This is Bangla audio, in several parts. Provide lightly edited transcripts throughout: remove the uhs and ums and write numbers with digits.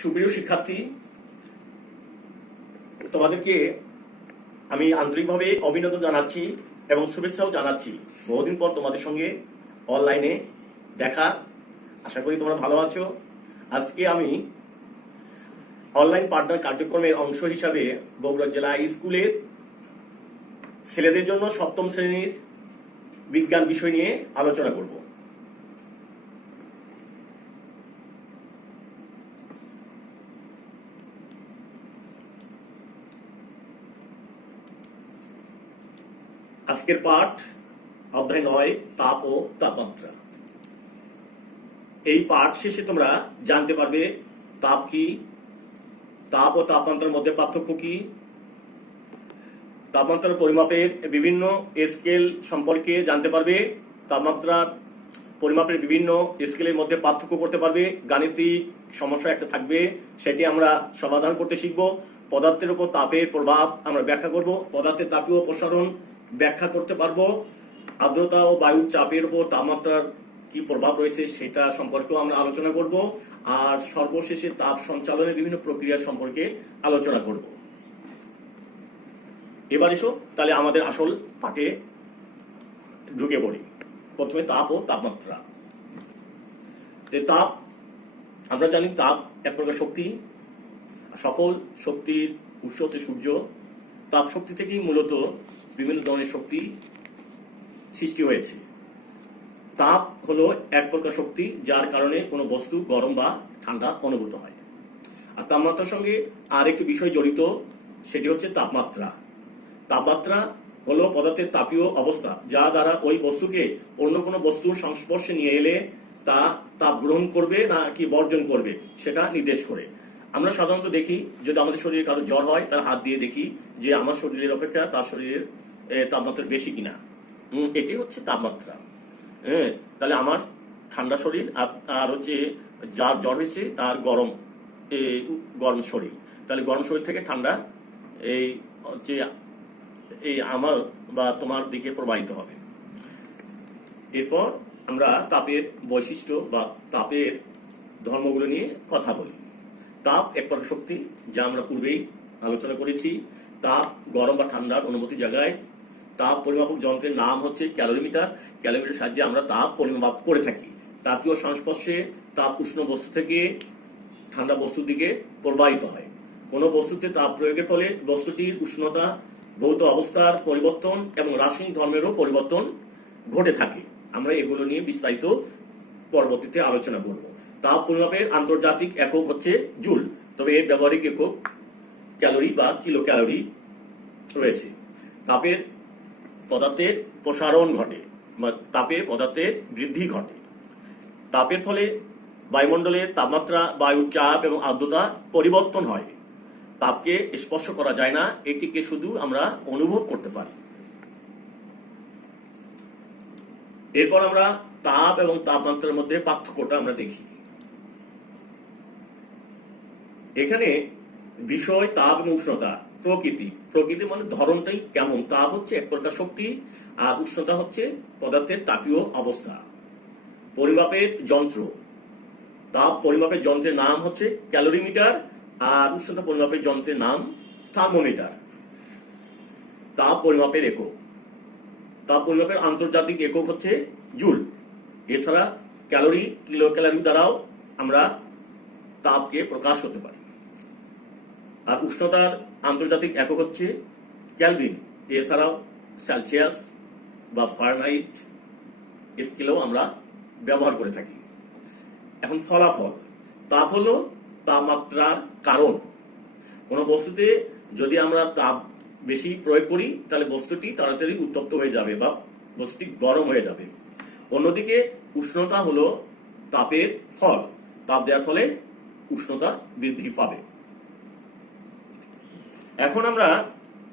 সুপ্রিয় শিক্ষার্থী, তোমাদেরকে আমি আন্তরিকভাবে অভিনন্দন জানাচ্ছি এবং শুভেচ্ছাও জানাচ্ছি। বহুদিন পর তোমাদের সঙ্গে অনলাইনে দেখা, আশা করি তোমরা ভালো আছো। আজকে আমি অনলাইন পাঠদান কার্যক্রমের অংশ হিসাবে বগুড়া জেলা স্কুলের ছেলেদের জন্য সপ্তম শ্রেণীর বিজ্ঞান বিষয় নিয়ে আলোচনা করব। আজকের পাঠ অধ্যায় 9, তাপ ও তাপমাত্রা। এই পাঠ শেষে তোমরা জানতে পারবে তাপ কি, তাপ ও তাপমাত্রার মধ্যে পার্থক্য কি, তাপমাত্রার পরিমাপের বিভিন্ন স্কেল সম্পর্কে জানতে পারবে, তাপমাত্রা পরিমাপের বিভিন্ন স্কেলের মধ্যে পার্থক্য করতে পারবে, গাণিতিক সমস্যা একটা থাকবে সেটি আমরা সমাধান করতে শিখব, পদার্থের উপর তাপের প্রভাব আমরা ব্যাখ্যা করব, পদার্থের তাপীয় অপসারণ ব্যাখ্যা করতে পারবো, আর্দ্রতা ও বায়ুর চাপের উপর তাপমাত্রার কি প্রভাব রয়েছে সেটা সম্পর্কেও আমরা আলোচনা করব, আর সর্বশেষে তাপ সঞ্চালনের বিভিন্ন প্রক্রিয়া সম্পর্কে আলোচনা করব। এবার এসো তাহলে আমাদের আসল পাঠে ঢুকে পড়ি। প্রথমে তাপ ও তাপমাত্রা। তাপ, আমরা জানি তাপ এক প্রকার শক্তি, সকল শক্তির উৎস হচ্ছে সূর্য। তাপ শক্তি থেকেই মূলত বিভিন্ন ধরনের শক্তি সৃষ্টি হয়েছে। তাপ হলো এক প্রকার শক্তি যার কারণে কোনো বস্তু গরম বা ঠান্ডা অনুভূত হয়। আর তাপমাত্রার সঙ্গে আর একটি বিষয় জড়িত, সেটি হচ্ছে তাপমাত্রা। তাপমাত্রা হলো পদার্থের তাপীয় অবস্থা যা দ্বারা ওই বস্তুকে অন্য কোনো বস্তুর সংস্পর্শে নিয়ে এলে তা তাপ গ্রহণ করবে না কি বর্জন করবে সেটা নির্দেশ করে। আমরা সাধারণত দেখি, যদি আমাদের শরীরে কারো জ্বর হয় তার হাত দিয়ে দেখি যে আমার শরীরের অপেক্ষা তার শরীরের তাপমাত্রা বেশি কিনা। এটি হচ্ছে তাপমাত্রা। তাহলে আমার ঠান্ডা শরীর আর হচ্ছে যার জ্বর হয়েছে তার গরম শরীর। তাহলে গরম শরীর থেকে ঠান্ডা এই হচ্ছে এই আমার বা তোমার দিকে প্রবাহিত হবে। এরপর আমরা তাপের বৈশিষ্ট্য বা তাপের ধর্মগুলো নিয়ে কথা বলি। তাপ এক প্রকার শক্তি যা আমরা পূর্বেই আলোচনা করেছি। তাপ গরম বা ঠান্ডার অনুভূতি জায়গায়। তাপ পরিমাপক যন্ত্রের নাম হচ্ছে ক্যালোরিমিটার। ক্যালোরিমিটার সাহায্যে আমরা তাপ পরিমাপ করে থাকি। তাপীয় সংস্পর্শে তাপ উষ্ণ বস্তু থেকে ঠান্ডা বস্তুর দিকে প্রবাহিত হয়। কোনো বস্তুতে তাপ প্রয়োগের ফলে বস্তুটির উষ্ণতা, ভৌত অবস্থার পরিবর্তন এবং রাসায়নিক ধর্মেরও পরিবর্তন ঘটে থাকে। আমরা এগুলো নিয়ে বিস্তারিত পরবর্তীতে আলোচনা করব। তাপ পরিমাপের আন্তর্জাতিক একক হচ্ছে জুল, তবে এর ব্যবহারিক একক ক্যালোরি বা কিলো ক্যালোরি রয়েছে। তাপের পদার্থের প্রসারণ ঘটে বা তাপে পদার্থের বৃদ্ধি ঘটে। তাপের ফলে বায়ুমণ্ডলের তাপমাত্রা, বায়ুর চাপ এবং আর্দ্রতা পরিবর্তন হয়। তাপকে স্পর্শ করা যায় না, এটিকে শুধু আমরা অনুভব করতে পারি। এরপর আমরা তাপ এবং তাপমাত্রার মধ্যে পার্থক্যটা আমরা দেখি। এখানে বিষয় তাপ এবং উষ্ণতা। প্রকৃতি মানে ধরনটাই কেমন। তাপ হচ্ছে এক প্রকার শক্তি আর উষ্ণতা হচ্ছে পদার্থের তাপীয় অবস্থা। পরিমাপের যন্ত্র। তাপ পরিমাপের যন্ত্রের নাম হচ্ছে ক্যালোরিমিটার আর উষ্ণতা পরিমাপের যন্ত্রের নাম থার্মোমিটার। তাপ পরিমাপের একক। তাপ পরিমাপের আন্তর্জাতিক একক হচ্ছে জুল। এছাড়া ক্যালোরি, কিলো ক্যালোরি দ্বারাও আমরা তাপকে প্রকাশ করতে পারি। আর উষ্ণতার আন্তর্জাতিক একক হচ্ছে কেলভিন। এছাড়াও সেলসিয়াস বা ফারেনহাইট স্কেলেও আমরা ব্যবহার করে থাকি। এখন ফলাফল। তাপ হলো তাপমাত্রার কারণ। কোনো বস্তুতে যদি আমরা তাপ বেশি প্রয়োগ করি তাহলে বস্তুটি তাড়াতাড়ি উত্তপ্ত হয়ে যাবে বা বস্তুটি গরম হয়ে যাবে। অন্যদিকে উষ্ণতা হলো তাপের ফল। তাপ দেওয়ার ফলে উষ্ণতা বৃদ্ধি পাবে। এখন আমরা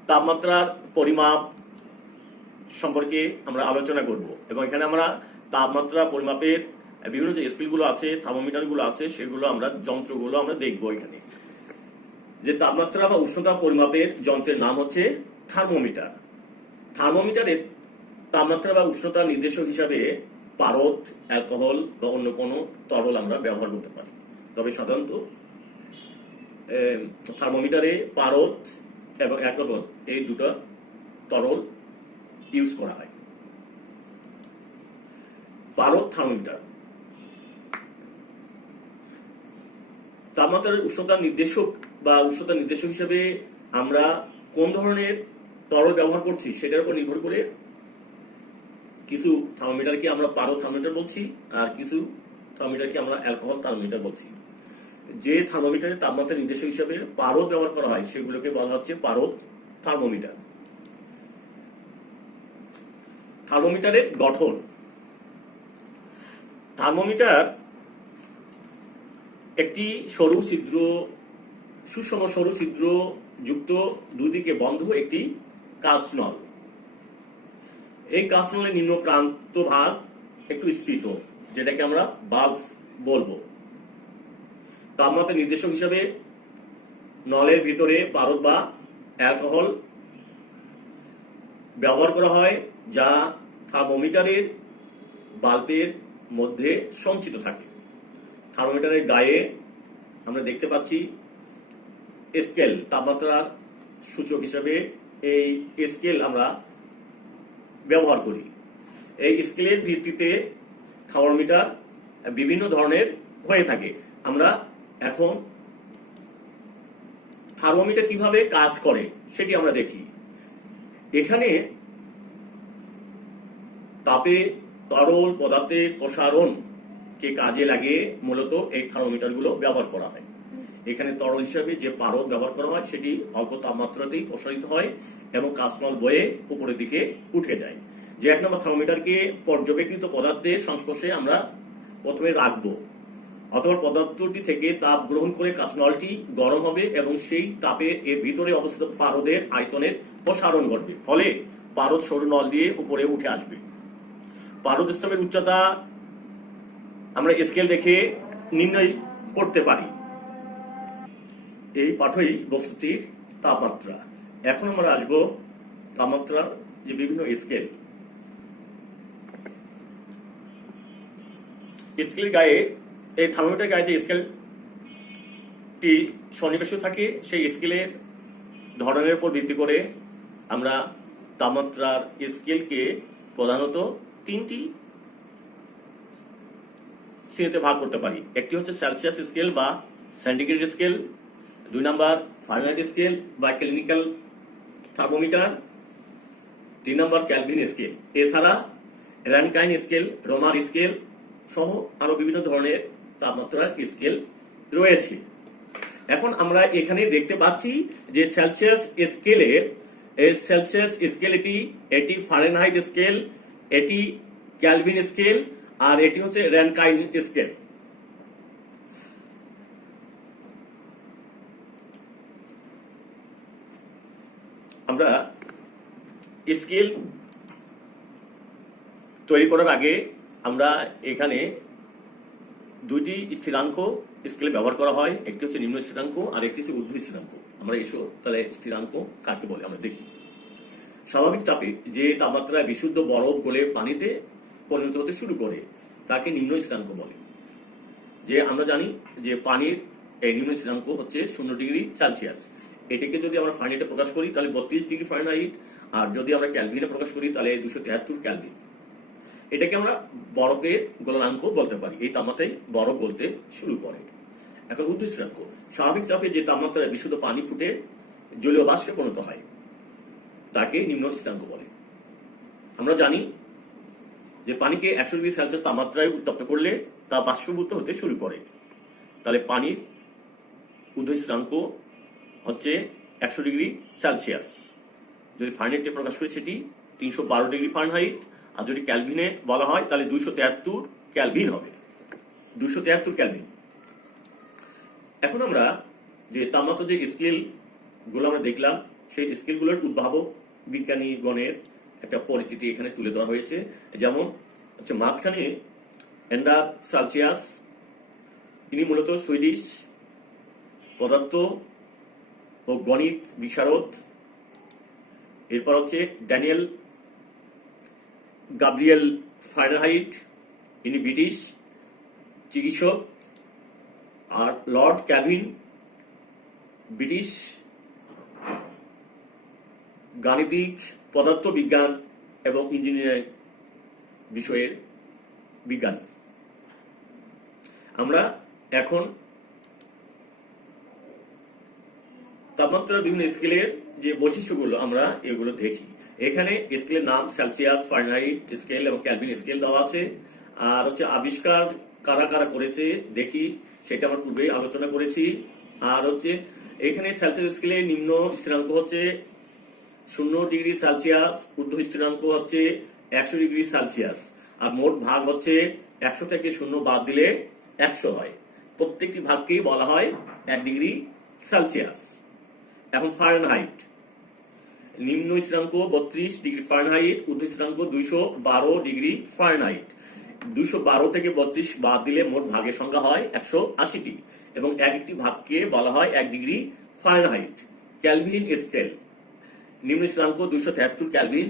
তাপমাত্রার পরিমাপ সম্পর্কে আমরা আলোচনা করব এবং এখানে আমরা তাপমাত্রা পরিমাপের বিভিন্ন যে স্কেলগুলো আছে, থার্মোমিটারগুলো আছে, সেগুলো আমরা যন্ত্রগুলো আমরা দেখব। এখানে যে তাপমাত্রা বা উষ্ণতা পরিমাপের যন্ত্রের নাম হচ্ছে থার্মোমিটার। থার্মোমিটারের তাপমাত্রা বা উষ্ণতা নির্দেশক হিসাবে পারদ, অ্যালকোহল বা অন্য কোনো তরল আমরা ব্যবহার করতে পারি। তবে সাধারণত থার্মোমিটারে পারদ এবং অ্যালকোহল এই দুটো তরল ইউজ করা হয়। পারদ থার্মোমিটার তাপমাত্রার উষ্ণতা নির্দেশক বা উষ্ণতা নির্দেশক হিসেবে আমরা কোন ধরনের তরল ব্যবহার করছি সেটার উপর নির্ভর করে কিছু থার্মোমিটারকে আমরা পারদ থার্মোমিটার বলছি, আর কিছু থার্মোমিটারকে আমরা অ্যালকোহল থার্মোমিটার বলছি। যে থার্মোমিটারের তাপমাত্রা নির্দেশক হিসেবে পারদ ব্যবহার করা হয় সেগুলোকে বলা হচ্ছে পারদ থার্মোমিটার। থার্মোমিটারের গঠন। থার্মোমিটার একটি সরু ছিদ্র, সুষম সরু ছিদ্র যুক্ত দুদিকে বন্ধ একটি কাঁচনল। এই কাঁচনলের নিম্ন প্রান্ত ভাগ একটু স্ফীত, যেটাকে আমরা বাল্ব বলবো। তাপমাত্রা নির্দেশক হিসাবে নলের ভিতরে পারদ বা অ্যালকোহল ব্যবহার করা হয়, যা থার্মোমিটারের বাল্বের মধ্যে সঞ্চিত থাকে। থার্মোমিটারের গায়ে আমরা দেখতে পাচ্ছি স্কেল, তাপমাত্রার সূচক হিসাবে এই স্কেল আমরা ব্যবহার করি। এই স্কেলের ভিত্তিতে থার্মোমিটার বিভিন্ন ধরনের হয়ে থাকে। আমরা এখন থার্মোমিটার কিভাবে কাজ করে সেটি আমরা দেখি। এখানে তাপে তরল পদার্থের প্রসারণকে কাজে লাগিয়ে মূলত এই থার্মোমিটারগুলো ব্যবহার করা হয়। এখানে তরল হিসাবে যে পারদ ব্যবহার করা হয় সেটি অল্প তাপমাত্রাতেই প্রসারিত হয় এবং কাঁচনল বয়ে উপরের দিকে উঠে যায়। যে এক নম্বর থার্মোমিটারকে পর্যবেক্ষিত পদার্থের সংস্পর্শে আমরা প্রথমে রাখবো, অথবা পদার্থটি থেকে তাপ গ্রহণ করে কাঁচনলটি গরম হবে এবং সেই তাপে এর ভিতরে অবস্থিত পারদের আয়তনের প্রসারণ ঘটবে, ফলে পারদ সরু নল দিয়ে উপরে উঠে আসবে। পারদ স্তম্ভের উচ্চতা আমরা স্কেল দেখে নির্ণয় করতে পারি। এই পাঠই বস্তুটির তাপমাত্রা। এখন আমরা আসবো তাপমাত্রার যে বিভিন্ন স্কেল। স্কেলের গায়ে, এই থার্মোমিটার গায়ে যে স্কেলটি সন্নিবেশিত থাকে, সেই স্কেলের ধরনের উপর ভিত্তি করে আমরা তাপমাত্রার স্কেলকে প্রধানত তিনটি শ্রেণীতে ভাগ করতে পারি। একটি হচ্ছে সেলসিয়াস স্কেল বা সেন্টিগ্রেড স্কেল, 2 নম্বর ফারেনহাইট স্কেল বা ক্লিনিক্যাল থার্মোমিটার, 3 নম্বর কেলভিন স্কেল। এছাড়া রানকাইন স্কেল, রোমার স্কেল সহ আরো বিভিন্ন ধরনের তাপমাত্রার স্কেল রয়েছে। এখন আমরা এখানে দেখতে পাচ্ছি যে সেলসিয়াস স্কেলের সেলসিয়াস স্কেল এটি ফারেনহাইট স্কেল, এটি কেলভিন স্কেল, আর এটি হচ্ছে রানকাইন স্কেল। আমরা স্কেল তৈরি করার আগে আমরা এখানে দুইটি স্থিরাঙ্ক স্কেলে ব্যবহার করা হয়। একটি হচ্ছে নিম্ন স্থিরাঙ্ক আর একটি হচ্ছে ঊর্ধ্ব স্থিরাঙ্ক। আমরা এসো তাহলে স্থিরাঙ্ক কাকে বলে আমরা দেখি। স্বাভাবিক চাপে যে তাপমাত্রায় বিশুদ্ধ বরফ গলে পানিতে পরিণত হতে শুরু করে তাকে নিম্ন স্থিরাঙ্ক বলে। যে আমরা জানি যে পানির এই নিম্ন স্থিরাঙ্ক হচ্ছে 0 ডিগ্রি সেলসিয়াস। এটাকে যদি আমরা ফারেনহাইটে প্রকাশ করি তাহলে 32 ডিগ্রি ফারেনহাইট, আর যদি আমরা ক্যালভিনে প্রকাশ করি তাহলে 273 ক্যালভিন। এটাকে আমরা বরফের গলনাঙ্ক বলতে পারি। এই তাপমাত্রায় বরফ গলতে শুরু করে। এখন ঊর্ধ্ব স্থিরাঙ্ক, স্বাভাবিক চাপে যে তাপমাত্রায় বিশুদ্ধ পানি ফুটে জলীয় বাষ্পে পরিণত হয় তাকে নিম্ন স্থিরাঙ্ক বলে। আমরা জানি যে পানিকে 100 ডিগ্রি সেলসিয়াস তাপমাত্রায় উত্তপ্ত করলে তা বাষ্পীভূত হতে শুরু করে। তাহলে পানির ঊর্ধ্ব স্থিরাঙ্ক হচ্ছে 100 ডিগ্রি সেলসিয়াস। যদি ফারেনহাইটে প্রকাশ করি সেটি 312 ডিগ্রি ফারেনহাইট, আর যদি ক্যালভিনে বলা হয় তাহলে 273 ক্যালভিন হবে। 273 ক্যালভিন। এখন আমরা যে তাপমাত্রা যে স্কেল গুলো আমরা দেখলাম, সেই স্কেলগুলোর উদ্ভাবক বিজ্ঞানীগণের একটা পরিচিতি এখানে তুলে দেওয়া হয়েছে। যেমন হচ্ছে মাঝখানে এন্ডার সেলসিয়াস, ইনি মূলত সুইডিশ পদার্থ ও গণিত বিশারদ। এরপর হচ্ছে ড্যানিয়েল গাব্রিয়েল ফারেনহাইট, ইনি ব্রিটিশ চিকিৎসক। আর লর্ড ক্যালভিন ব্রিটিশ গাণিতিক, পদার্থবিজ্ঞান এবং ইঞ্জিনিয়ারিং বিষয়ের বিজ্ঞানী। আমরা এখন তাপমাত্রার বিভিন্ন স্কেলের যে বৈশিষ্ট্যগুলো আমরা এগুলো দেখি। এখানে স্কেলের নাম সেলসিয়াস, ফারেনহাইট স্কেল এবং কেলভিন স্কেল দেওয়া আছে। আর হচ্ছে আবিষ্কার কারা কারা করেছে দেখি, সেটা আমরা পূর্বে আলোচনা করেছি। আর হচ্ছে এখানে সেলসিয়াস স্কেলে নিম্ন স্থিরাঙ্ক হচ্ছে 0 ডিগ্রি সেলসিয়াস, ঊর্ধ্ব স্থিরাঙ্ক হচ্ছে 100 ডিগ্রি সেলসিয়াস। আর মোট ভাগ হচ্ছে 100 থেকে 0 বাদ দিলে 100 হয়। প্রত্যেকটি ভাগকেই বলা হয় 1 ডিগ্রি সেলসিয়াস। এখন ফারেনহাইট, নিম্ন স্থিরাঙ্ক 32 ডিগ্রি ফারেনহাইট, ঊর্ধ্ব স্থিরাঙ্ক 212 ডিগ্রি ফারেনহাইট। 212 থেকে 32 বাদ দিলে মোট ভাগের সংখ্যা হয় 180টি এবং এক একটি ভাগকে বলা হয় 1 ডিগ্রি ফারেনহাইট। কেলভিন স্কেল, নিম্ন স্থিরাঙ্ক 273 কেলভিন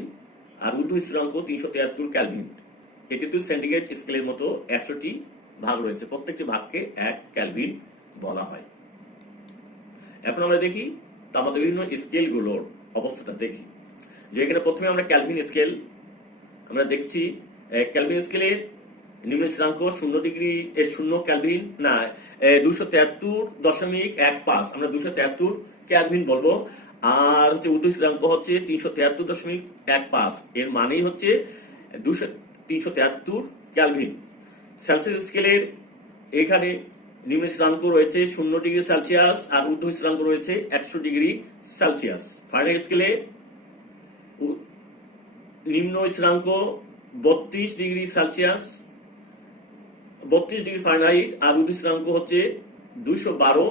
আর ঊর্ধ্ব স্থিরাঙ্ক 373 কেলভিন। এটি তো সেন্টিগ্রেড স্কেলের মতো 100টি ভাগ রয়েছে, প্রত্যেকটি ভাগকে 1 কেলভিন বলা হয়। এখন আমরা দেখি তাপমাত্রার বিভিন্ন স্কেলগুলোর অবস্থাটা দেখি। যে এখানে প্রথমে আমরা কেলভিন স্কেল আমরা দেখছি। কেলভিন স্কেলের নিম্ন স্থিরাঙ্ক 0 ডিগ্রি 0 কেলভিন না 273.15, আমরা 273 কেলভিন বলবো। আর হচ্ছে ঊর্ধ্ব স্থিরাঙ্ক হচ্ছে 373.15, এর মানেই হচ্ছে 373 কেলভিন। সেলসিয়াস স্কেলের এখানে নিম্ন স্থিরাঙ্ক রয়েছে 0 ডিগ্রি সেলসিয়াস আর ঊর্ধ্ব স্থিরাঙ্ক রয়েছে 100 ডিগ্রি সেলসিয়াস। ফারেনহাইট স্কেলে নিম্ন স্থিরাঙ্ক 32 ডিগ্রি সেলসিয়াস, 32 ডিগ্রি ফারেনহাইট আর ঊর্ধ্ব স্থিরাঙ্ক হচ্ছে 212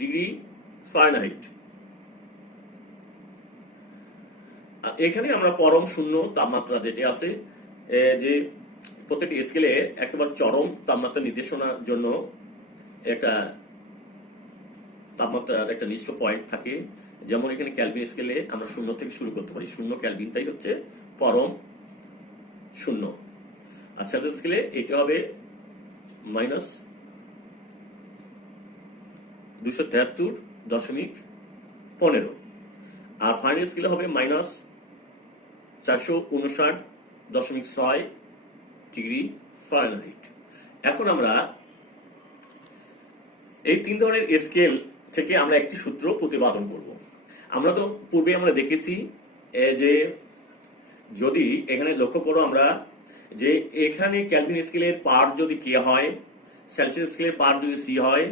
ডিগ্রি ফারেনহাইট। এখানে আমরা পরম শূন্য তাপমাত্রা যেটি আছে, যে প্রত্যেকটি স্কেলে একেবারে চরম তাপমাত্রা নির্দেশনার জন্য একটা তাপমাত্রার একটা নির্দিষ্ট পয়েন্ট থাকে। যেমন এখানে কেলভিন স্কেলে আমরা 0 থেকে শুরু করতে পারি, 0 কেলভিন, তাই হচ্ছে পরম শূন্য। আর সেলসিয়াস স্কেলে এটি হবে -273.15 আর ফারেনহাইট স্কেলে হবে -459.6 ডিগ্রি ফারেনহাইট। এখন আমরা এই 3 ধরনের স্কেল থেকে আমরা একটি সূত্র প্রতিপাদন করব। আমরা তো পূর্বে আমরা দেখেছি যে যদি এখানে লক্ষ্য করো আমরা যে এখানে কেলভিন স্কেলের পার্ট যদি কে হয়, সেলসিয়াস স্কেলের পার্ট যদি সি হয়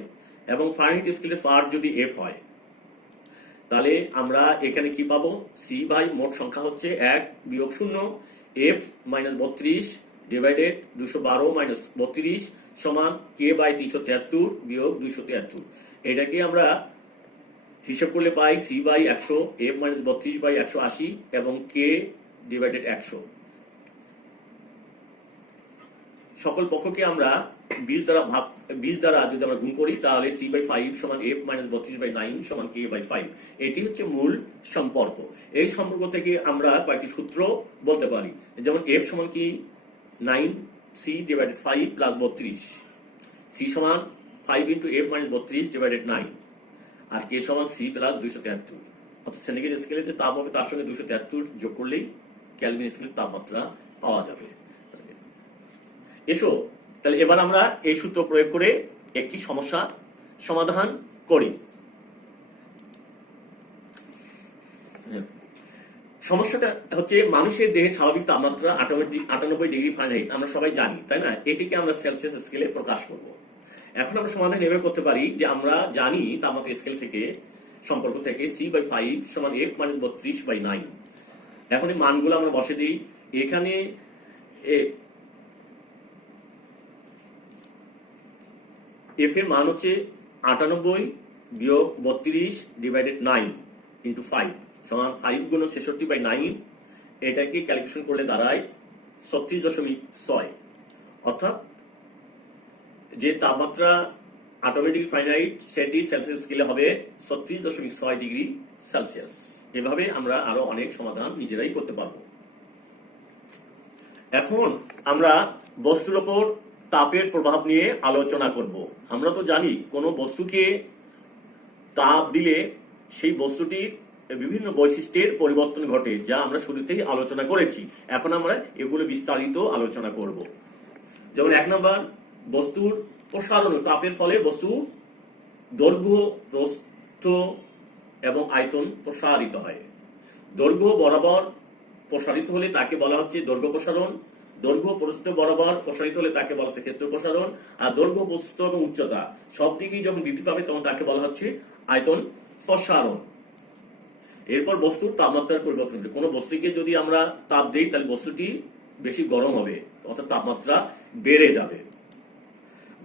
এবং ফারেনহাইট স্কেলের পার্ট যদি এফ হয়, তাহলে আমরা এখানে কি পাবো? সি বাই মোট সংখ্যা হচ্ছে 1 বিয়োগ 0, এফ -32 ডিভাইডেড 212 -32 সমান কে বাই 373 বিয়োগ 273। এটাকে আমরা হিসাব করলে পাই সি বাই 100, এফ -32 বাই 180 এবং কে ডিভাইডেড 100। সকল পক্ষকে আমরা 20 দ্বারা যদি আমরা গুণ করি তাহলে সি বাই 5 সমান এফ -32 বাই 9 সমান কে বাই 5। এটি হচ্ছে মূল সম্পর্ক। এই সম্পর্ক থেকে আমরা কয়েকটি সূত্র বলতে পারি, যেমন এফ সমান কি 9 সি ডিভাইডেড 5 প্লাস 32, সি সমান 5 ইন্টু এফ -32 ডিভাইডেড 9 আর কে সমান সি প্লাস 273। অর্থাৎ সেন্টিগ্রেড স্কেলে যে তাপ হবে তার সঙ্গে 273 যোগ করলেই কেলভিন স্কেলের তাপমাত্রা পাওয়া যাবে। এসো তাহলে এবার আমরা এই সূত্র প্রয়োগ করে একটি সমস্যা সমাধান করি। সমস্যাটা হচ্ছে মানুষের দেহের স্বাভাবিক তাপমাত্রা 98 ডিগ্রি ফারেনহাইট, আমরা সবাই জানি, তাই না? এটিকে আমরা সেলসিয়াস স্কেলে প্রকাশ করব। এখন আমরা সমাধান এভাবে করতে পারি যে আমরা জানি তাপমাত্রা স্কেল থেকে সম্পর্ক থেকে সি বাই 5 সমান এফ -32 বাই 9। এখন এই মানগুলো আমরা বসে দিই। এখানে এফ এর মান হচ্ছে 98 বিয়োগ 32 ডিভাইডেড 9 ইন্টু 5 সমান 5 গুণ 66 বাই 9। এটাকে ক্যালকুলেশন করলে দাঁড়ায় 36.6। অর্থাৎ যে তাপমাত্রা 98 ডিগ্রি ফারেনহাইট সেটি সেলসিয়াস স্কেলে হবে 36.6 ডিগ্রি সেলসিয়াস। এভাবে আমরা আরো অনেক সমাধান নিজেরাই করতে পারবো। এখন আমরা বস্তুর উপর তাপের প্রভাব নিয়ে আলোচনা করব। আমরা তো জানি কোনো বস্তুকে তাপ দিলে সেই বস্তুটির বিভিন্ন বৈশিষ্ট্যের পরিবর্তন ঘটে, যা আমরা শুরুতেই আলোচনা করেছি। এখন আমরা এগুলো বিস্তারিত আলোচনা করব। যেমন 1 নম্বর, বস্তুর প্রসারণ। তাপের ফলে বস্তু দৈর্ঘ্য, প্রস্থ এবং আয়তন প্রসারিত হয়। দৈর্ঘ্য বরাবর প্রসারিত হলে তাকে বলা হচ্ছে দৈর্ঘ্য প্রসারণ। দৈর্ঘ্য প্রস্থ বরাবর প্রসারিত হলে তাকে বলা হচ্ছে ক্ষেত্র প্রসারণ। আর দৈর্ঘ্য, প্রস্থ এবং উচ্চতা সব দিকেই যখন বৃদ্ধি পাবে তখন তাকে বলা হচ্ছে আয়তন প্রসারণ। এরপর বস্তুর তাপমাত্রার পরিবর্তন। কোনো বস্তুকে যদি আমরা তাপ দেই তাহলে বস্তুটি বেশি গরম হবে, অর্থাৎ তাপমাত্রা বেড়ে যাবে।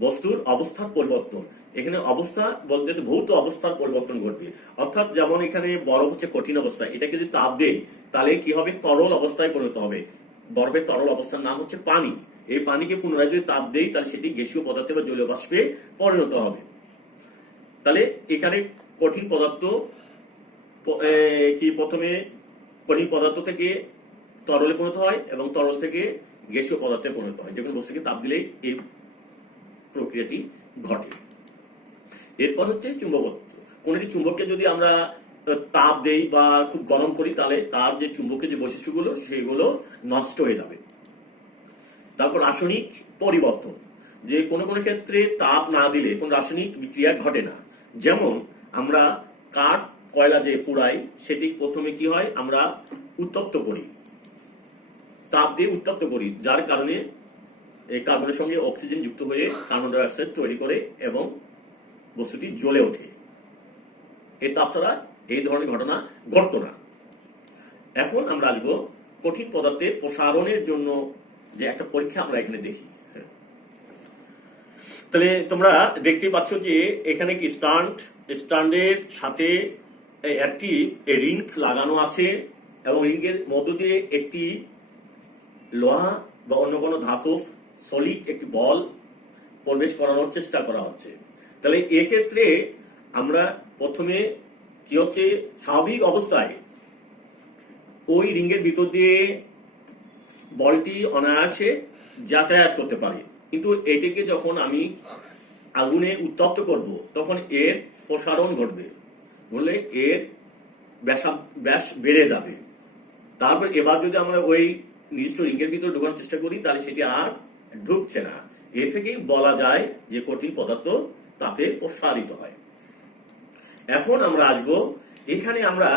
বস্তুর অবস্থার পরিবর্তন। এখানে অবস্থা বলতেছে ভৌত অবস্থার পরিবর্তন ঘটবে, অর্থাৎ যেমন এখানে বরফ হচ্ছে কঠিন অবস্থা, এটাকে যদি তাপ দেই তাহলে কি হবে, তরল অবস্থায় পরিণত হবে। বরফের তরল অবস্থার নাম হচ্ছে পানি। এই পানিকে পুনরায় যদি তাপ দেই তাহলে সেটি গ্যাসীয় পদার্থে বা জলীয় বাষ্পে পরিণত হবে। তাহলে এখানে কঠিন পদার্থ কি প্রথমে কঠিন পদার্থ থেকে তরলে পরিণত হয় এবং তরল থেকে গ্যাসীয় পদার্থে পরিণত হয়। যে কোনো বস্তুকে তাপ দিলেই এই প্রক্রিয়াটি ঘটে। এরপর হচ্ছে চুম্বকত্ব। কোন একটি চুম্বককে যদি আমরা তাপ দেই বা খুব গরম করি তাহলে তার যে চুম্বকের যে বৈশিষ্ট্যগুলো সেগুলো নষ্ট হয়ে যাবে। তারপর রাসায়নিক পরিবর্তন। যে কোনো কোনো ক্ষেত্রে তাপ না দিলে কোন রাসায়নিক বিক্রিয়া ঘটে না। যেমন আমরা কাঠ, কয়লা যে পুড়াই সেটি প্রথমে কি হয়, আমরা উত্তপ্ত করি, তাপ দিয়ে উত্তপ্ত করি, যার কারণে এই কার্বনের সঙ্গে অক্সিজেন যুক্ত হয়ে কার্বন ডাই অক্সাইড তৈরি করে এবং বস্তুটি জ্বলে ওঠে। এই তাপ ছাড়া এই ধরনের ঘটনা ঘটত না। এখন আমরা আসবো কঠিন পদার্থের প্রসারণের জন্য যে একটা পরীক্ষা আমরা এখানে দেখি। তাহলে তোমরা দেখতে পাচ্ছ যে এখানে কি স্ট্যান্ডের সাথে একটি রিং লাগানো আছে এবং রিংয়ের মধ্য দিয়ে একটি লোহা বা অন্য কোনো ধাতব সলিড একটি বল প্রবেশ করানোর চেষ্টা করা হচ্ছে। তাহলে এক্ষেত্রে আমরা প্রথমে কি হচ্ছে, স্বাভাবিক অবস্থায় ওই রিংয়ের ভিতর দিয়ে বলটি অনায়াসে যাতায়াত করতে পারে, কিন্তু এটিকে যখন আমি আগুনে উত্তপ্ত করব তখন এর প্রসারণ ঘটবে, বললে এর ব্যাস বেড়ে যাবে। তারপর এবার যদি আমরা ওই নির্দিষ্ট রিংয়ের ভিতরে ঢোকানোর চেষ্টা করি তাহলে সেটি আর ঢুকছে না। এ থেকেই বলা যায় যে কঠিন পদার্থ তাপে প্রসারিত হয়। এখন আমরা আসবো, এখানে আমরা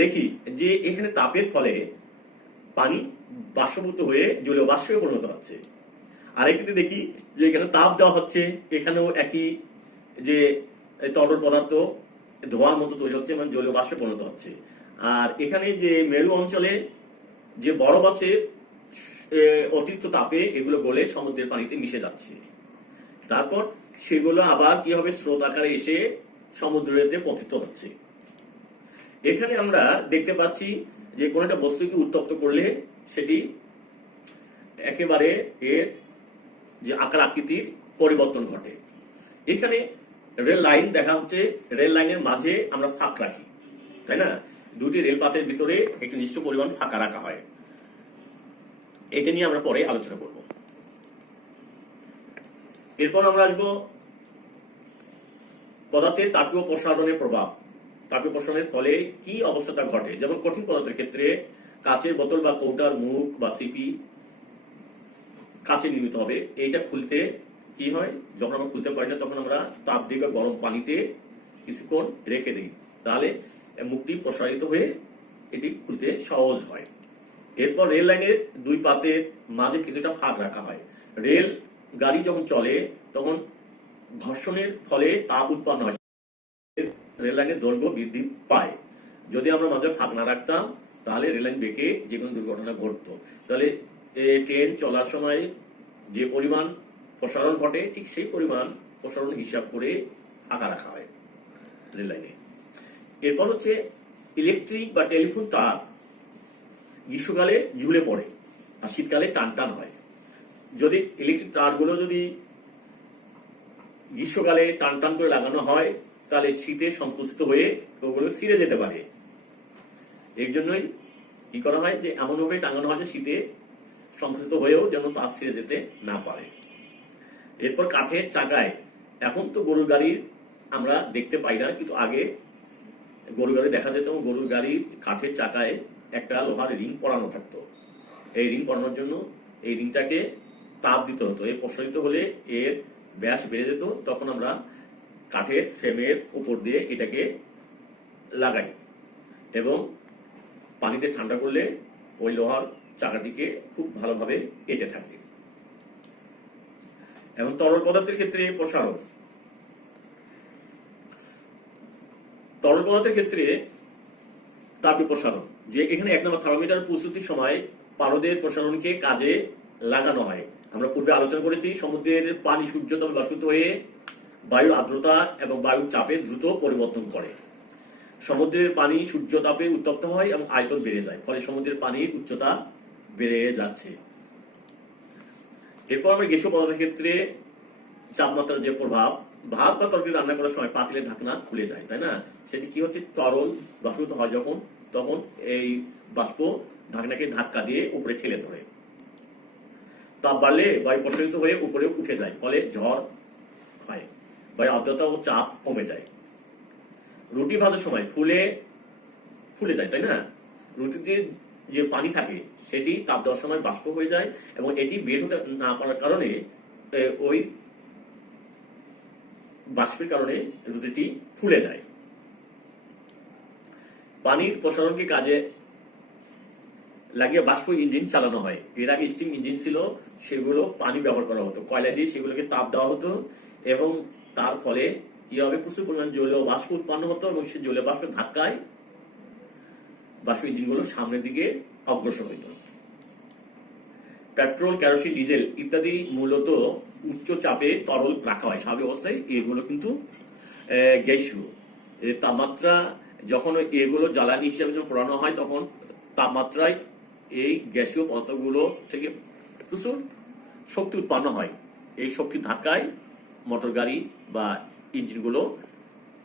দেখি যে এখানে তাপের ফলে পানি বাষ্পীভূত হয়ে জলীয় বাষ্পে পরিণত হচ্ছে। আরেকটি দেখি যে এখানে তাপ দেওয়া হচ্ছে, এখানেও একই যে তরল পদার্থ ধোঁয়ার মতো তৈরি হচ্ছে, মানে জলীয় বাষ্পে পরিণত হচ্ছে। আর এখানে যে মেরু অঞ্চলে যে বরফ আছে অতিরিক্ত তাপে এগুলো গলে সমুদ্রের পানিতে মিশে যাচ্ছে। তারপর সেগুলো আবার কি হবে, স্রোত আকারে এসে সমুদ্রেতে পতিত হচ্ছে। এখানে আমরা দেখতে পাচ্ছি যে কোন একটা বস্তুকে উত্তপ্ত করলে সেটি একেবারে এর যে আকার আকৃতির পরিবর্তন ঘটে। এখানে রেল লাইন দেখা হচ্ছে, রেল লাইনের মাঝে আমরা ফাঁক রাখি, তাই না? দুটি রেলপাতের ভিতরে একটি নির্দিষ্ট পরিমাণ ফাঁকা রাখা হয়। এটা নিয়ে আমরা পরে আলোচনা করব। এরপর আমরা আসবো পদার্থের তাপীয় প্রসারণের প্রভাব। তাপীয় প্রসারণের ফলে কি অবস্থাটা ঘটে। যেমন কঠিন পদার্থের ক্ষেত্রে কাচের বোতল বা কৌটার মুখ বা সিপি কাচে নির্মিত হবে। এইটা খুলতে কি হয়, যখন আমরা খুলতে পারি না তখন আমরা তাপ দিয়ে বা গরম পানিতে কিছুক্ষণ রেখে দিই, তাহলে মুখটি প্রসারিত হয়ে এটি খুলতে সহজ হয়। এরপর রেল লাইনের দুই পাতের মাঝে কিছুটা ফাঁক রাখা হয়। রেল গাড়ি যখন চলে তখন ঘর্ষণের ফলে তাপ উৎপন্ন হয়, রেল লাইনের দৈর্ঘ্য বৃদ্ধি পায়। যদি আমরা মাঝে ফাঁক না রাখতাম তাহলে রেল লাইন বেঁকে যে কোনো দুর্ঘটনা ঘটতো। তাহলে ট্রেন চলার সময় যে পরিমাণ প্রসারণ ঘটে ঠিক সেই পরিমাণ প্রসারণ হিসাব করে ফাঁকা রাখা হয় রেল লাইনে। এরপর হচ্ছে ইলেকট্রিক বা টেলিফোন তার গ্রীষ্মকালে ঝুলে পড়ে আর শীতকালে টান টান হয়। যদি ইলেকট্রিক তারগুলো যদি গ্রীষ্মকালে টান টান করে লাগানো হয় তাহলে শীতে সংকুচিত হয়ে ওগুলো ছিঁড়ে যেতে পারে। এর জন্যই কি করা হয় যে এমনভাবে টাঙানো হয় যে শীতে সংকুচিত হয়েও যেন তার ছিঁড়ে যেতে না পারে। এরপর কাঠের চাকায়, এখন তো গরুর গাড়ির আমরা দেখতে পাই না, কিন্তু আগে গরুর গাড়ি দেখা যেত এবং গরুর গাড়ির কাঠের চাকায় একটা লোহার রিং পরানো থাকতো। এই রিং পরানোর জন্য এই রিংটাকে তাপ দিতে হতো, এর প্রসারিত হলে এর ব্যাস বেড়ে যেত। তখন আমরা কাঠের ফ্রেমের উপর দিয়ে এটাকে লাগাই এবং পানিতে ঠান্ডা করলে ওই লোহার চাকাটিকে খুব ভালোভাবে এঁটে থাকে। এবং তরল পদার্থের ক্ষেত্রে প্রসারণ, তরল পদার্থের ক্ষেত্রে তাপীয় প্রসারণ, যে এখানে 1 নম্বর থার্মোমিটার প্রস্তুতির সময় পারদের প্রসারণকে কাজে লাগানো হয়। আমরা পূর্বে আলোচনা করেছি সমুদ্রের পানি সূর্যতাপে বাষ্পীভূত হয়ে বায়ুর আর্দ্রতা এবং বায়ুর চাপে দ্রুত পরিবর্তন করে। সমুদ্রের পানি সূর্যতাপে উত্তপ্ত হয় এবং আয়তন বেড়ে যায়, ফলে সমুদ্রের পানির উচ্চতা বেড়ে যাচ্ছে। এরপর আমরা গ্যাসীয় পদার্থের ক্ষেত্রে তাপমাত্রার যে প্রভাব, ভাত বা তরকারি রান্না করার সময় পাতিলের ঢাকনা খুলে যায়, তাই না? সেটি কি হচ্ছে, তরল বাষ্পীভূত হয় যখন, তখন এই বাষ্প ঢাকনাকে ধাক্কা দিয়ে উপরে ঠেলে ধরে। তাপ বাড়লে বায়ু প্রসারিত হয়ে উপরে উঠে যায়, ফলে ঝড় হয়, বায়ু আর্দ্রতা ও চাপ কমে যায়। রুটি ভাজার সময় ফুলে যায়, তাই না? রুটিতে যে পানি থাকে সেটি তাপ দেওয়ার সময় বাষ্প হয়ে যায় এবং এটি বের হতে না পারার কারণে ওই বাষ্পের কারণে রুটিটি ফুলে যায়। পানির প্রসারণকে কাজে লাগিয়ে বাষ্প ইঞ্জিন চালানো হয়। এর আগে স্টিম ইঞ্জিন ছিল, সেগুলো পানি ব্যবহার করা হতো, কয়লা দিয়ে সেগুলোকে তাপ দেওয়া হতো এবং তার ফলে কি হবে, প্রচুর পরিমাণ জলীয় বাষ্প উৎপন্ন হতো এবং সেই জলীয় বাষ্পের ধাক্কায় বাষ্প ইঞ্জিনগুলো সামনের দিকে অগ্রসর হইত। পেট্রোল, কেরোসিন, ডিজেল ইত্যাদি মূলত উচ্চ চাপে তরল রাখা হয় স্বাভাবিক অবস্থায়। এগুলো কিন্তু গ্যাসীয়। তাপমাত্রা যখন এগুলো জ্বালানি হিসেবে যখন পোড়ানো হয় তখন তাপমাত্রায় এই গ্যাসীয় পদার্থগুলো থেকে প্রচুর শক্তি উৎপন্ন হয়। এই শক্তির ধাক্কায় মোটর গাড়ি বা ইঞ্জিনগুলো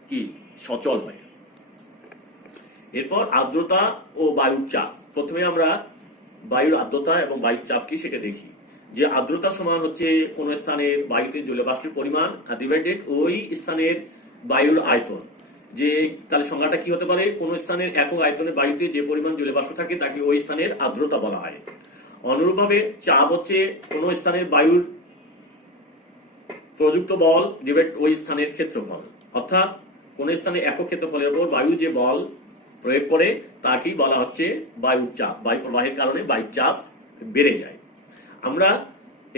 কি সচল হয়। এরপর আর্দ্রতা ও বায়ুর চাপ। প্রথমে আমরা বায়ুর আর্দ্রতা এবং বায়ুর চাপ কি সেটা দেখি। যে আর্দ্রতা সমান হচ্ছে কোন স্থানের বায়ুতে জলীয় বাষ্পের পরিমাণ ডিভাইডেড ওই স্থানের বায়ুর আয়তন। যে তাহলে সংজ্ঞাটা কি হতে পারে, কোন স্থানের একক আয়তনের বায়ুতে যে পরিমাণ জলীয় বাষ্প থাকে তাকে ওই স্থানের আর্দ্রতা বলা হয়। অনুরূপভাবে চাপ হচ্ছে কোন স্থানের বায়ুর প্রযুক্ত বল ডিভাইড ওই স্থানের ক্ষেত্রফল। অর্থাৎ কোন স্থানে একক ক্ষেত্রফলের উপর বায়ু যে বল প্রয়োগ করে তাকেই বলা হচ্ছে বায়ুর চাপ। বায়ু প্রবাহের কারণে বায়ুর চাপ বেড়ে যায়। আমরা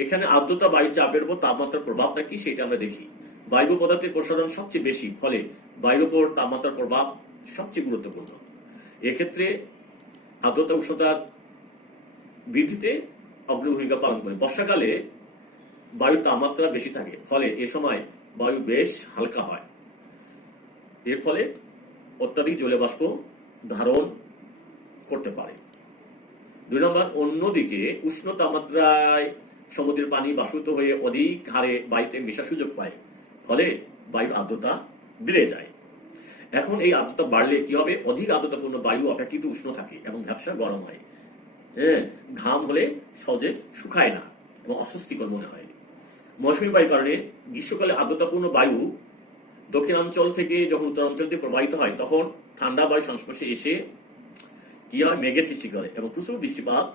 এখানে আর্দ্রতা বায়ুর চাপের উপর তাপমাত্রার প্রভাবটা কি সেটা আমরা দেখি। বায়ু পদার্থের প্রসারণ সবচেয়ে বেশি, ফলে বায়ুর উপর তাপমাত্রার প্রভাব সবচেয়ে গুরুত্বপূর্ণ। এক্ষেত্রে আর্দ্রতা উষ্ণতার বৃদ্ধিতে অগ্রণী ভূমিকা পালন করে। বর্ষাকালে বায়ুর তাপমাত্রা বেশি থাকে, ফলে এ সময় বায়ু বেশ হালকা হয়। এর ফলে অত্যাধিক জলীয় বাষ্প ধারণ করতে পারে। 2 নম্বর, অন্যদিকে উষ্ণ তাপমাত্রায় সমুদ্রের পানি বাষ্পীভূত হয়ে অধিক হারে বায়ুতে মেশার সুযোগ পায়, ফলে বায়ুর আর্দ্রতা বেড়ে যায়। এখন এই আর্দ্রতা বাড়লে কি হবে, অধিক আর্দ্রতাপূর্ণ বায়ু অপেক্ষিত উষ্ণ থাকে এবং ব্যবসা গরম হয়। ঘাম হলে সহজে শুকায় না এবং অস্বস্তিকর মনে হয়। মৌসুমী বায়ুর কারণে গ্রীষ্মকালে আর্দ্রতাপূর্ণ বায়ু দক্ষিণাঞ্চল থেকে যখন উত্তরাঞ্চল দিয়ে প্রবাহিত হয় তখন ঠান্ডা বায়ুর সংস্পর্শে এসে কি হয়, মেঘের সৃষ্টি করে এবং প্রচুর বৃষ্টিপাত,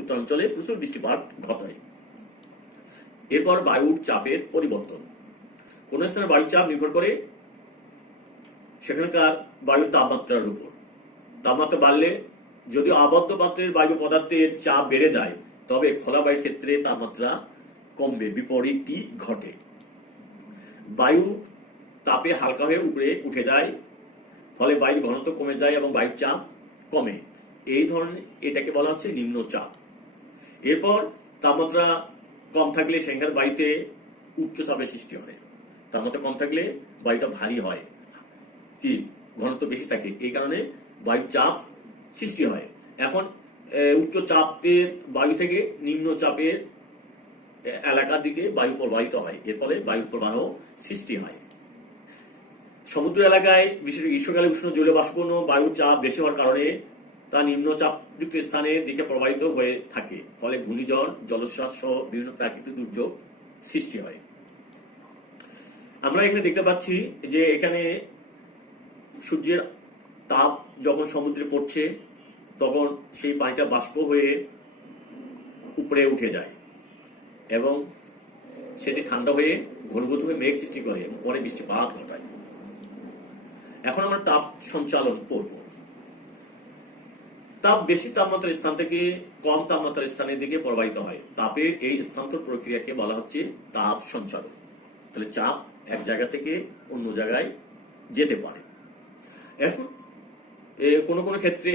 উত্তরাঞ্চলে প্রচুর বৃষ্টিপাত ঘটায়। এরপর বায়ুর চাপের পরিবর্তন। কোন স্থানে বায়ুর চাপ নির্ভর করে সেখানকার বায়ুর তাপমাত্রার উপর। তাপমাত্রা বাড়লে যদিও আবদ্ধ পাত্রের বায়ু পদার্থের চাপ বেড়ে যায়, তবে খোলা বায়ুর ক্ষেত্রে তাপমাত্রা কমবে, বিপরীতটি ঘটে। বায়ু তাপে হালকা হয়ে উপরে উঠে যায়, ফলে বায়ুর ঘনত্ব কমে যায় এবং বায়ুর চাপ কমে। এই ধরনের এটাকে বলা হচ্ছে নিম্নচাপ। এরপর তাপমাত্রা কম থাকলে সেখানকার বায়ুতে উচ্চ চাপের সৃষ্টি হয়। তাপমাত্রা কম থাকলে বায়ুটা ভারী হয়, কি ঘনত্ব বেশি থাকে, এই কারণে বায়ুর চাপ সৃষ্টি হয়। এখন উচ্চ চাপের বায়ু থেকে নিম্ন চাপের এলাকার দিকে বায়ু প্রবাহিত হয়, এর ফলে বায়ুর প্রবাহ সৃষ্টি হয়। সমুদ্র এলাকায় বিশেষ গ্রীষ্মকালে উষ্ণ জলীয় বাষ্পপূর্ণ বায়ুর চাপ বেশি হওয়ার কারণে তা নিম্নচাপযুক্ত স্থানের দিকে প্রবাহিত হয়ে থাকে, ফলে ঘূর্ণিঝড়, জলোচ্ছ্বাস সহ বিভিন্ন প্রাকৃতিক দুর্যোগ সৃষ্টি হয়। আমরা এখানে দেখতে পাচ্ছি যে এখানে সূর্যের তাপ যখন সমুদ্রে পড়ছে তখন সেই পানিটা বাষ্প হয়ে উপরে উঠে যায় এবং সেটি ঠান্ডা হয়ে ঘনীভূত হয়ে মেঘ সৃষ্টি করে এবং পরে বৃষ্টিপাত ঘটায়। এখন আমরা তাপ সঞ্চালন করব। তাপ বেশি তাপমাত্রার স্থান থেকে কম তাপমাত্রার স্থানের দিকে প্রবাহিত হয়। তাপের এই স্থানান্তর প্রক্রিয়াকে বলা হচ্ছে তাপ সঞ্চালন। তাহলে চাপ এক জায়গা থেকে অন্য জায়গায় যেতে পারে। এখন কোনো কোনো ক্ষেত্রে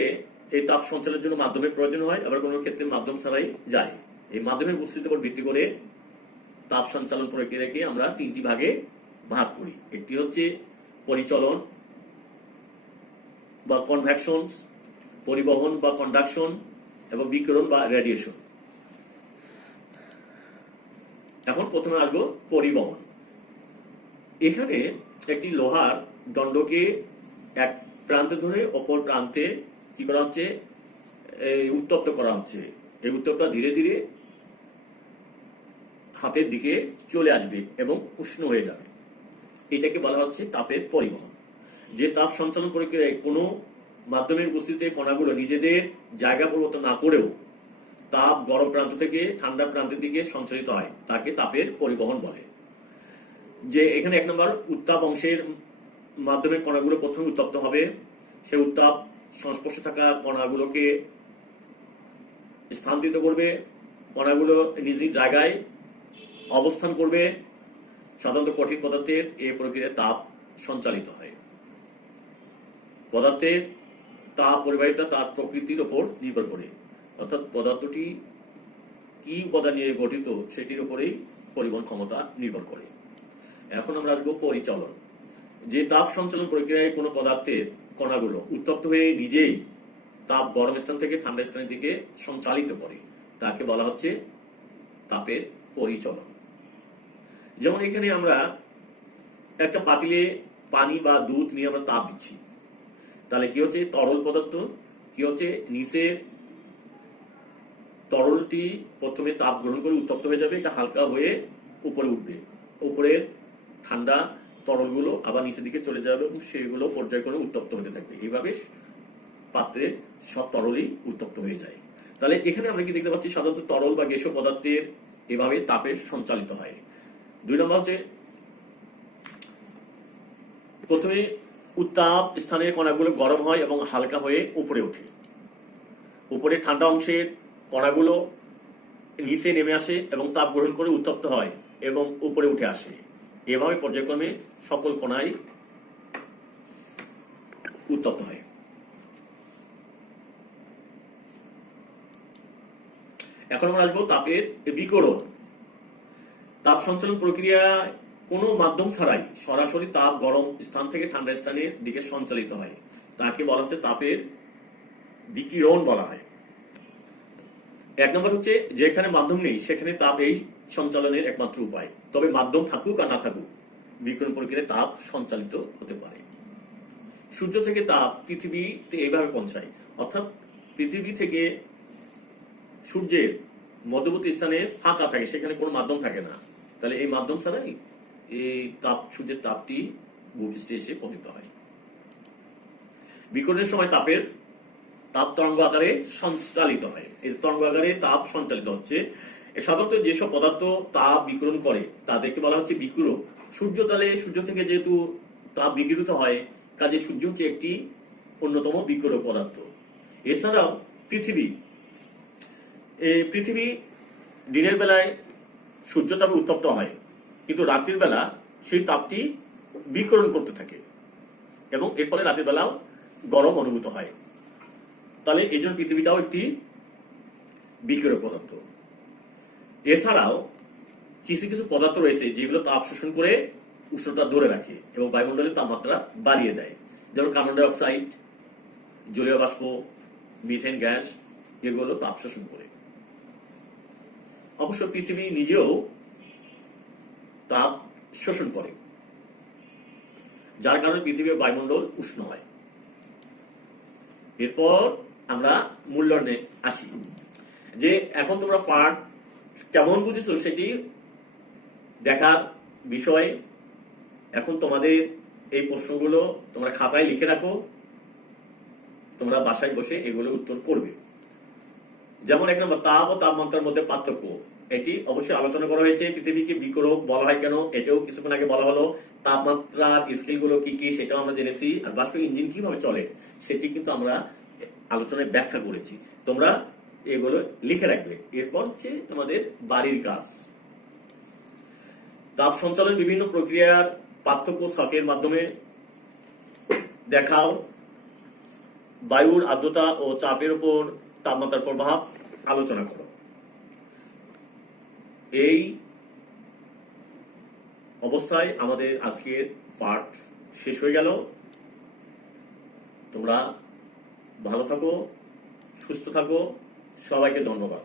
এই তাপ সঞ্চালনের জন্য মাধ্যমের প্রয়োজন হয়, আবার কোনো ক্ষেত্রে মাধ্যম ছাড়াই যায়। এই মাধ্যমের উপস্থিতির উপর ভিত্তি করে তাপ সঞ্চালন প্রক্রিয়াকে আমরা তিনটি ভাগে ভাগ করি। একটি হচ্ছে পরিচলন বা কনভেকশন, পরিবহন বা কন্ডাকশন এবং বিকিরণ বা রেডিয়েশন। এখন প্রথমে আসবো পরিবহন। এখানে একটি লোহার দণ্ডকে এক প্রান্তে ধরে অপর প্রান্তে কি করা হচ্ছে, উত্তপ্ত করা হচ্ছে। এই উত্তপ্তটা ধীরে ধীরে হাতের দিকে চলে আসবে এবং উষ্ণ হয়ে যাবে। এটাকে বলা হচ্ছে তাপের পরিবহন। যে তাপ সঞ্চালন প্রক্রিয়ায় কোনো মাধ্যমের উপস্থিতিতে কণাগুলো নিজেদের জায়গা পরিবর্তন না করেও তাপ গরম প্রান্ত থেকে ঠান্ডা প্রান্তের দিকে সঞ্চালিত হয়, তাকে তাপের পরিবহন বলে। যে এখানে এক নম্বর উত্তাপ অংশের মাধ্যমে কণাগুলো প্রথমে উত্তপ্ত হবে। সে উত্তাপ সংস্পর্শে থাকা কণাগুলোকে স্থানান্তরিত করবে, কণাগুলো নিজ নিজ জায়গায় অবস্থান করবে। সাধারণত কঠিন পদার্থের এই প্রক্রিয়ায় তাপ সঞ্চালিত হয়। পদার্থের তাপ পরিবাহিতা তার প্রকৃতির উপর নির্ভর করে, অর্থাৎ পদার্থটি কি উপাদান নিয়ে গঠিত সেটির উপরেই পরিবহন ক্ষমতা নির্ভর করে। এখন আমরা আসবো পরিচলন। যে তাপ সঞ্চালন প্রক্রিয়ায় কোনো পদার্থের কণাগুলো উত্তপ্ত হয়ে নিজেই তাপ গরম স্থান থেকে ঠান্ডা স্থানের দিকে সঞ্চালিত করে, তাকে বলা হচ্ছে তাপের পরিচলন। যেমন এখানে আমরা একটা পাতিলে পানি বা দুধ নিয়ে আমরা তাপ দিচ্ছি, তাহলে কি হচ্ছে, তরল পদার্থ কি হচ্ছে, নিচের তরলটি প্রথমে তাপ গ্রহণ করে উত্তপ্ত হয়ে যাবে, এটা হালকা হয়ে উপরে উঠবে, উপরের ঠান্ডা তরলগুলো আবার নিচের দিকে চলে যাবে এবং সেগুলো পর্যায়ক্রমে উত্তপ্ত হতে থাকবে। এইভাবে পাত্রে সব তরলই উত্তপ্ত হয়ে যায়। তাহলে এখানে আমরা কি দেখতে পাচ্ছি, সাধারণত তরল বা গ্যাসীয় পদার্থের এভাবে তাপের সঞ্চালিত হয়। দুই নম্বর হচ্ছে প্রথমে উত্তাপ স্থানে কণাগুলো গরম হয় এবং হালকা হয়ে উপরে ওঠে। উপরে ঠান্ডা অংশের কণাগুলো নিচে নেমে আসে এবং তাপ গ্রহণ করে উত্তপ্ত হয় এবং উপরে উঠে আসে। এভাবে পর্যায়ক্রমে সকল কণাই উত্তপ্ত হয়। এখন আমরা আসবো তাপের বিকিরণ। তাপ সঞ্চালন প্রক্রিয়া কোনো মাধ্যম ছাড়াই সরাসরি তাপ গরম স্থান থেকে ঠান্ডা স্থানের দিকে সঞ্চালিত হয়, তাকে বলা হচ্ছে তাপের বিকিরণ বলা হয়। এক নম্বর হচ্ছে যেখানে মাধ্যম নেই সেখানে তাপ এই সঞ্চালনের একমাত্র উপায়। তবে মাধ্যম থাকুক আর না থাকুক, বিকিরণ প্রক্রিয়ায় তাপ সঞ্চালিত হতে পারে। সূর্য থেকে তাপ পৃথিবীতে এইভাবে পৌঁছায়, অর্থাৎ পৃথিবী থেকে সূর্যের মধ্যবর্তী স্থানে ফাঁকা থাকে, সেখানে কোনো মাধ্যম থাকে না। তাহলে এই মাধ্যম ছাড়াই এই তাপ, সূর্যের তাপটি ভূপৃষ্ঠে এসে পতিত হয়। বিকিরণের সময় তাপ তরঙ্গ আকারে সঞ্চালিত হয়। এই তরঙ্গ আকারে তাপ সঞ্চালিত হচ্ছে। সাধারণত যেসব পদার্থ তাপ বিকিরণ করে তাদেরকে বলা হচ্ছে বিকিরক। সূর্য থেকে যেহেতু তাপ বিকিরিত হয়, কাজে সূর্য হচ্ছে একটি অন্যতম বিকিরক পদার্থ। এছাড়াও পৃথিবী দিনের বেলায় সূর্য তাপে উত্তপ্ত হয়, কিন্তু রাত্রির বেলা সেই তাপটি বিকিরণ করতে থাকে এবং এর ফলে রাতের বেলাও গরম অনুভূত হয়। তাহলে এই জন্য পৃথিবীটাও একটি বিকিরক পদার্থ। এছাড়াও কিছু কিছু পদার্থ রয়েছে যেগুলো তাপ শোষণ করে উষ্ণতা ধরে রাখে এবং বায়ুমণ্ডলের তাপমাত্রা বাড়িয়ে দেয়, যেমন কার্বন ডাই অক্সাইড, জলীয় বাষ্প, মিথেন গ্যাস, এগুলো তাপ শোষণ করে। অবশ্য পৃথিবী নিজেও তাপ শোষণ করে, যার কারণে পৃথিবীর বায়ুমণ্ডল উষ্ণ হয়। এরপর আমরা মূল্যায়নে আসি, যে এখন তোমরা পাঠ কেমন বুঝেছো সেটি দেখার বিষয় এখন তোমাদের এই প্রশ্নগুলো তোমরা খাতায় লিখে রাখো, তোমরা বাসায় বসে এগুলো উত্তর করবে। যেমন 1 নম্বর, তাপ ও তাপমাত্রার মধ্যে পার্থক্য। এটি অবশ্যই আলোচনা করা হয়েছে। পৃথিবীকে বিকিরণ বলা হয় কেন, এটাও কিছুক্ষণ আগে বলা হলো। তাপমাত্রার স্কেলগুলো কি কি সেটাও আমরা জেনেছি। আর বাষ্প ইঞ্জিন কিভাবে চলে সেটি কিন্তু আমরা আলোচনায় ব্যাখ্যা করেছি। তোমরা এগুলো লিখে রাখবে। এরপর হচ্ছে তোমাদের বাড়ির কাজ। তাপ সঞ্চালন বিভিন্ন প্রক্রিয়ার পার্থক্য ছকের মাধ্যমে দেখাও। বায়ুর আর্দ্রতা ও চাপের উপর তাপমাত্রার প্রভাব আলোচনা করো। এই অবস্থায় আমাদের আজকের পাঠ শেষ হয়ে গেল। তোমরা ভালো থাকো, সুস্থ থাকো। সবাইকে ধন্যবাদ।